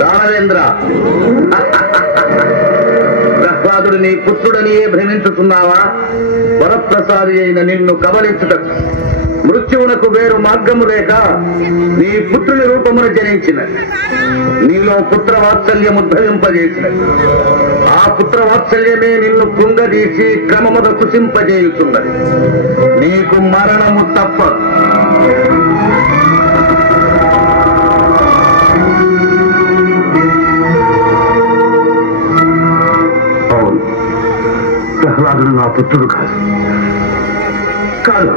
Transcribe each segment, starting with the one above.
దానవేంద్ర, ప్రహ్లాదుడు నీ పుత్రుడనియే భ్రమించుతున్నావా? వరప్రసాది అయిన నిన్ను కబలించుటకు మృత్యువునకు వేరు మార్గము లేక నీ పుత్రుని రూపమును జనించినది. నీలో పుత్రవాత్సల్యం ఉద్భవింపజేసినది. ఆ పుత్రవాత్సల్యమే నిన్ను కృంగదీసి క్రమముద కుసింపజేయుతున్నది. నీకు మరణము తప్పదు. అవును, ప్రహ్లాదుడు నా పుత్రుడు కాదు.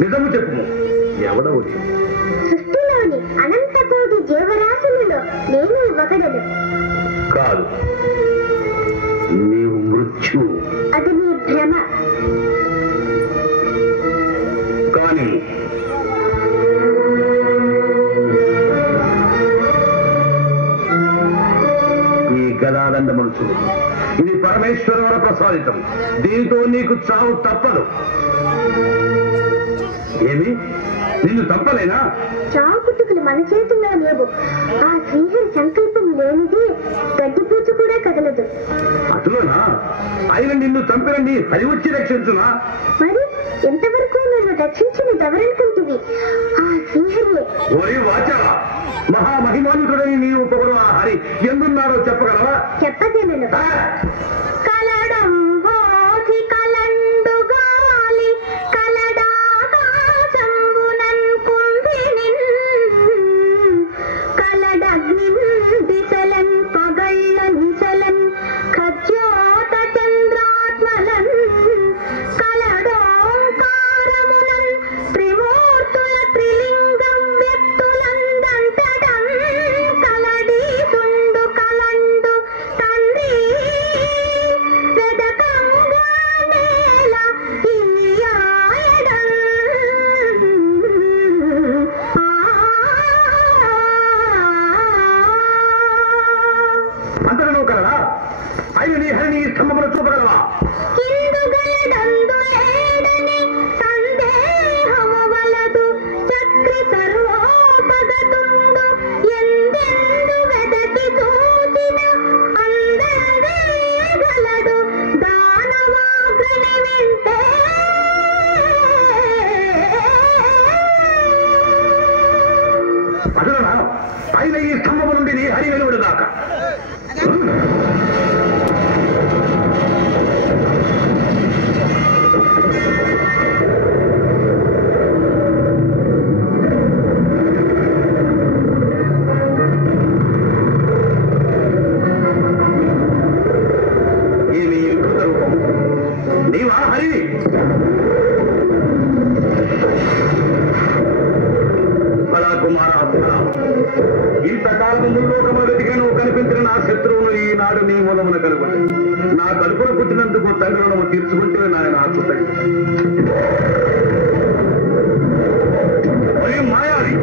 నిజము చెప్పుము, ఎవడవు? సృష్టిలోని అనంత కోటి జీవరాశులలో నేను ఒకడను. కాదు, నీవు మృత్యు. అది నీ భ్రమ. కానీ ఈ గదాదండములు చూడు, ఇది పరమేశ్వర ప్రసాదితం. దీంతో నీకు చావు తప్పదు. ఏమి, నిన్ను తప్పలేనా? చావు పుట్టుకులు మన చేతుల్లో లేవు. ఆ శ్రీహరి సంకల్పం లేనిది గడ్డిపూచు కూడా కదలదు. అటులోనా? ఆయన నిన్ను చంపిన నీ హరి వచ్చి రక్షించునా? మరి ఎంతవరకు నన్ను రక్షించినది ఎవరనుకుంటుంది? ఆ శ్రీహరియే. ఓరి వాచా, మహామహిమానుతుడని నీవు పొగడు ఆ హరి ఎందున్నాడో చెప్పగలవా? చెప్పగలను. కలడంబోధి కలండు గాలి కలడాకాశంబునన్ కుంభినిన్ కలడగ్నిన్ దిశలన్ పగళ్ళన్ చలన్ ఖజ్యోత చంద్రాత్మలన్ కలడోంకారమునన్ త్రిమూర్తుల త్రిలింగం వ్యక్తులందంతటం కలడీ సుండు కలండు తండ్రి వెదకంగా నేల ఇయాయడం. అంతలో కలరా? ఆయన నీ హరిని స్తంభములు చూపగలవా? హిందుగలడందు లేడని సందేహము వలదు. చక్రి సర్వోపగతుండు ఎందెందు వెదకి చూచిన అందందే గలడు దానవాగ్రని వింటే. అటులనా? ఆయన ఈ స్తంభము నుండి నీ హరి వెలువడు దాకా. ఏమి యుద్ధ రూపం? నీవా హరి? అలా కుమారా, ఇంతకాలం ముల్లోకమ వెతికను కనిపించిన నా శత్రువును ఈనాడు నీ మూలమున కనుగొని నా కడుపున పుట్టినందుకు తండ్రి రుణము తీర్చుకుంటే నాయన ఆచుతండి. మాయాలి,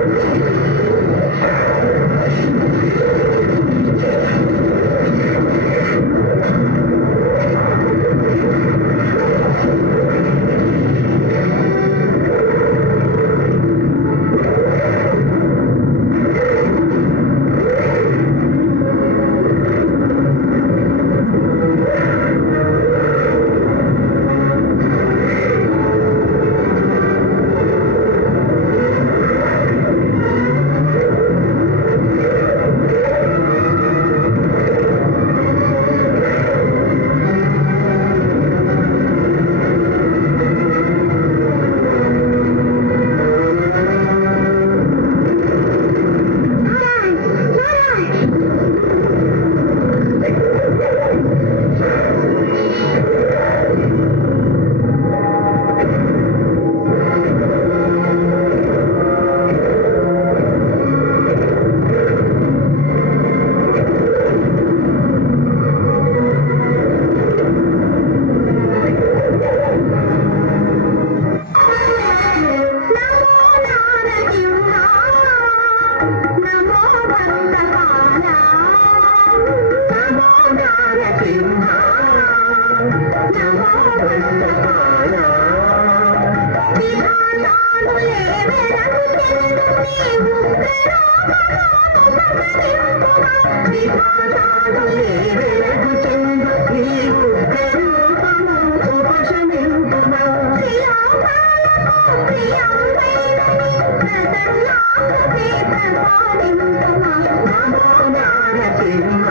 నమో నారసింహ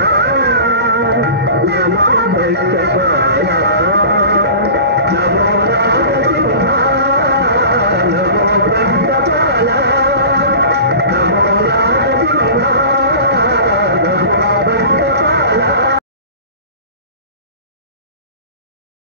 నమో భక్తపాల